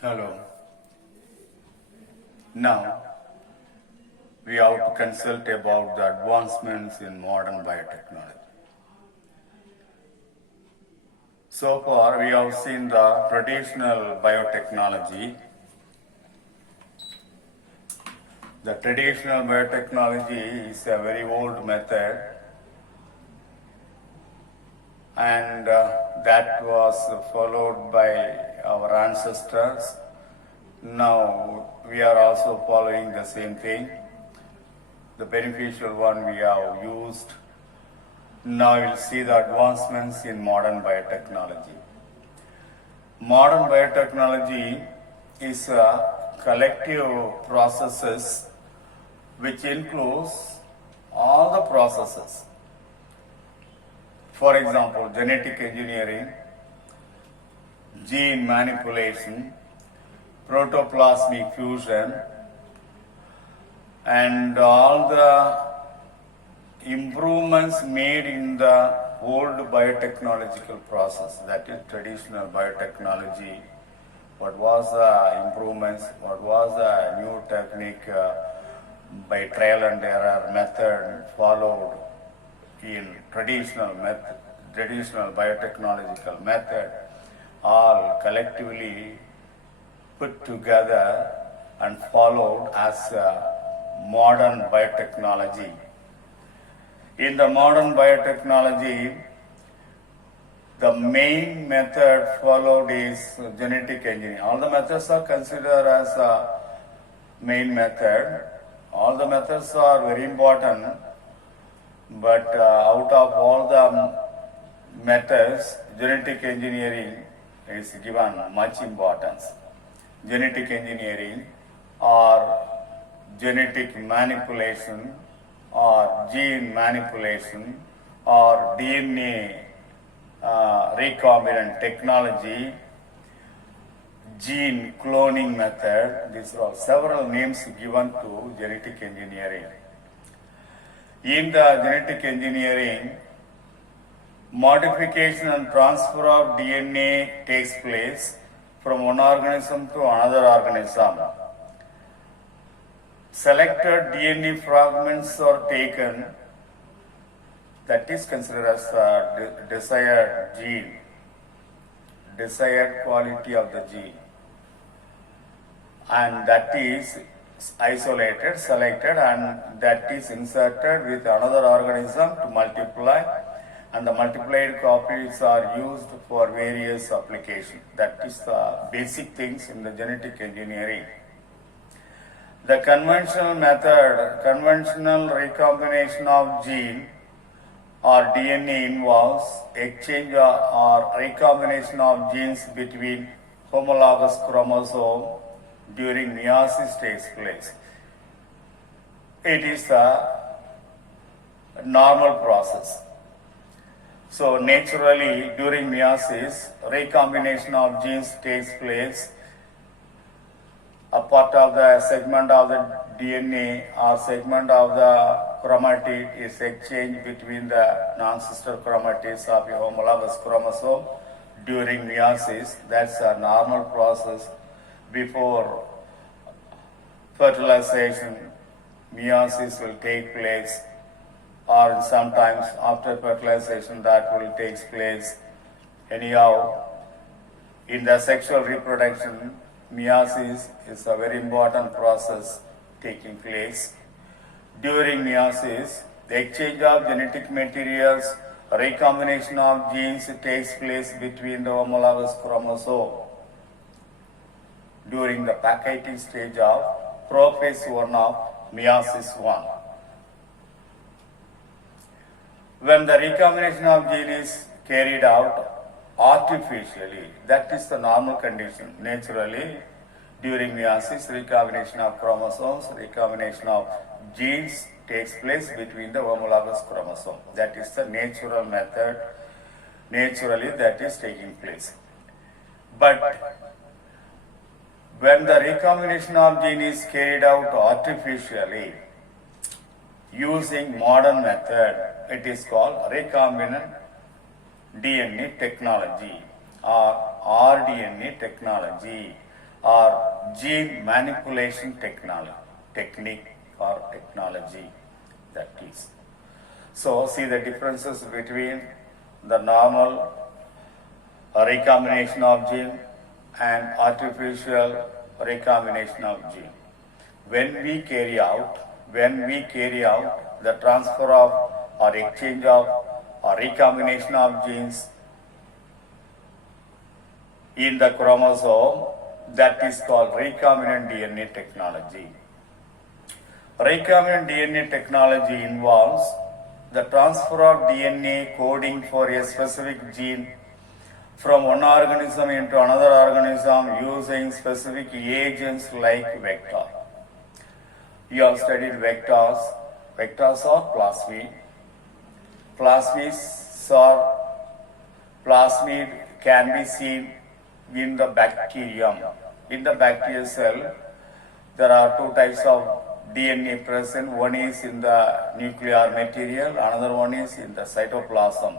Hello. Now, we have to consult about the advancements in modern biotechnology. So far, we have seen the traditional biotechnology. The traditional biotechnology is a very old method, and that was followed by our ancestors. Now we are also following the same thing. The beneficial one we have used. Now we'll see the advancements in modern biotechnology. Modern biotechnology is a collective processes which includes all the processes. For example, genetic engineering, gene manipulation, protoplasmic fusion, and all the improvements made in the old biotechnological process, that is traditional biotechnology. What was the improvements, what was the new technique by trial and error method followed in traditional biotechnological method, all collectively put together and followed as modern biotechnology. In the modern biotechnology, the main method followed is genetic engineering. All the methods are considered as a main method. All the methods are very important, but out of all the methods, genetic engineering is given much importance. Genetic engineering or genetic manipulation or gene manipulation or DNA recombinant technology, gene cloning method, these are several names given to genetic engineering. In the genetic engineering, modification and transfer of DNA takes place from one organism to another organism. Selected DNA fragments are taken, that is considered as a desired gene, desired quality of the gene, and that is isolated, selected, and that is inserted with another organism to multiply, and the multiplied copies are used for various applications. That is the basic things in the genetic engineering. The conventional method, conventional recombination of gene or DNA involves exchange or recombination of genes between homologous chromosome during meiosis takes place. It is a normal process. So naturally during meiosis, recombination of genes takes place. A part of the segment of the DNA or segment of the chromatid is exchanged between the non-sister chromatids of a homologous chromosome during meiosis. That's a normal process. Before fertilization, meiosis will take place, or sometimes after fertilization that will take place. Anyhow, in the sexual reproduction, meiosis is a very important process taking place. During meiosis, the exchange of genetic materials, recombination of genes takes place between the homologous chromosome during the pachytic stage of prophase 1 of meiosis 1. When the recombination of gene is carried out artificially, that is the normal condition. Naturally, during meiosis, recombination of chromosomes, recombination of genes takes place between the homologous chromosome. That is the natural method. Naturally, that is taking place. But when the recombination of gene is carried out artificially using modern method, it is called recombinant DNA technology or rDNA technology or gene manipulation technique or technology, that is. So see the differences between the normal recombination of gene and artificial recombination of gene. When we carry out the transfer of or exchange of or recombination of genes in the chromosome, that is called recombinant DNA technology. Recombinant DNA technology involves the transfer of DNA coding for a specific gene from one organism into another organism using specific agents like vector. You have studied vectors. Vectors are plasmid. Plasmid can be seen in the bacterium. In the bacterial cell, there are two types of DNA present. One is in the nuclear material, another one is in the cytoplasm.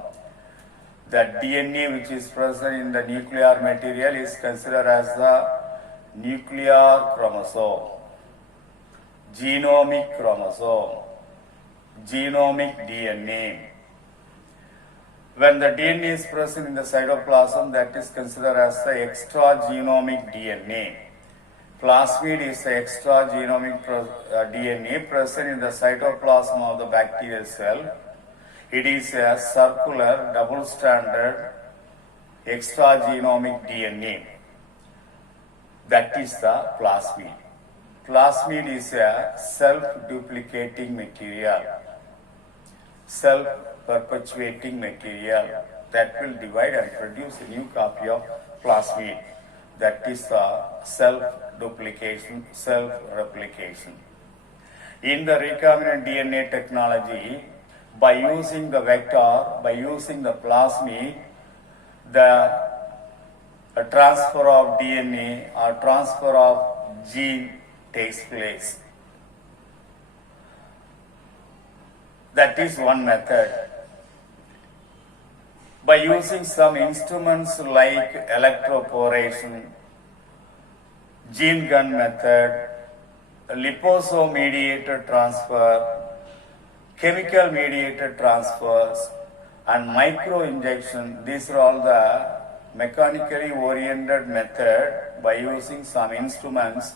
The DNA which is present in the nuclear material is considered as the nuclear chromosome, genomic chromosome, genomic DNA. When the DNA is present in the cytoplasm, that is considered as the extragenomic DNA. Plasmid is the extragenomic DNA present in the cytoplasm of the bacterial cell. It is a circular, double-stranded extragenomic DNA. That is the plasmid. Plasmid is a self-duplicating material, self-perpetuating material that will divide and produce a new copy of plasmid. That is the self-duplication, self-replication. In the recombinant DNA technology, by using the vector, by using the plasmid, the transfer of DNA or transfer of gene takes place. That is one method. By using some instruments like electroporation, gene gun method, liposome mediated transfer, chemical mediated transfers, and micro injection, these are all the mechanically oriented method. By using some instruments,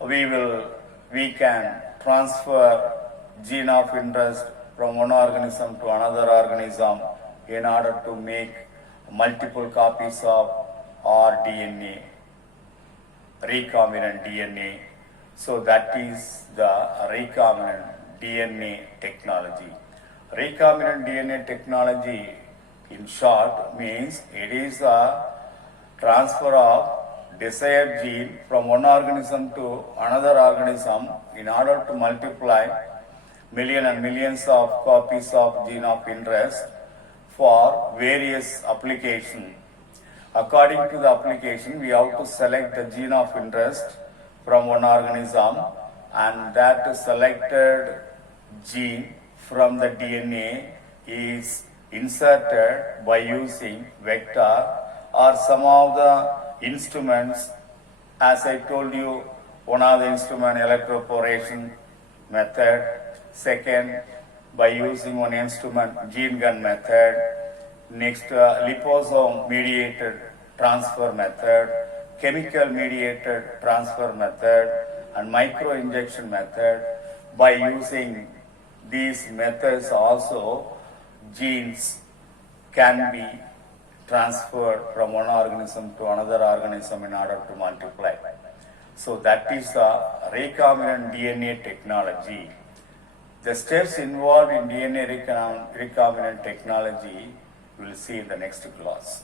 we can transfer gene of interest from one organism to another organism in order to make multiple copies of rDNA, recombinant DNA. So that is the recombinant DNA technology. Recombinant DNA technology, in short, means it is a transfer of desired gene from one organism to another organism in order to multiply millions and millions of copies of gene of interest for various applications. According to the application, we have to select the gene of interest from one organism, and that selected gene from the DNA is inserted by using vector or some of the instruments. As I told you, one of the instrument electroporation method, second by using one instrument gene gun method, next liposome mediated transfer method, chemical mediated transfer method, and micro injection method. By using these methods also, genes can be transferred from one organism to another organism in order to multiply. So that is the recombinant DNA technology. The steps involved in DNA recombinant technology we will see in the next class.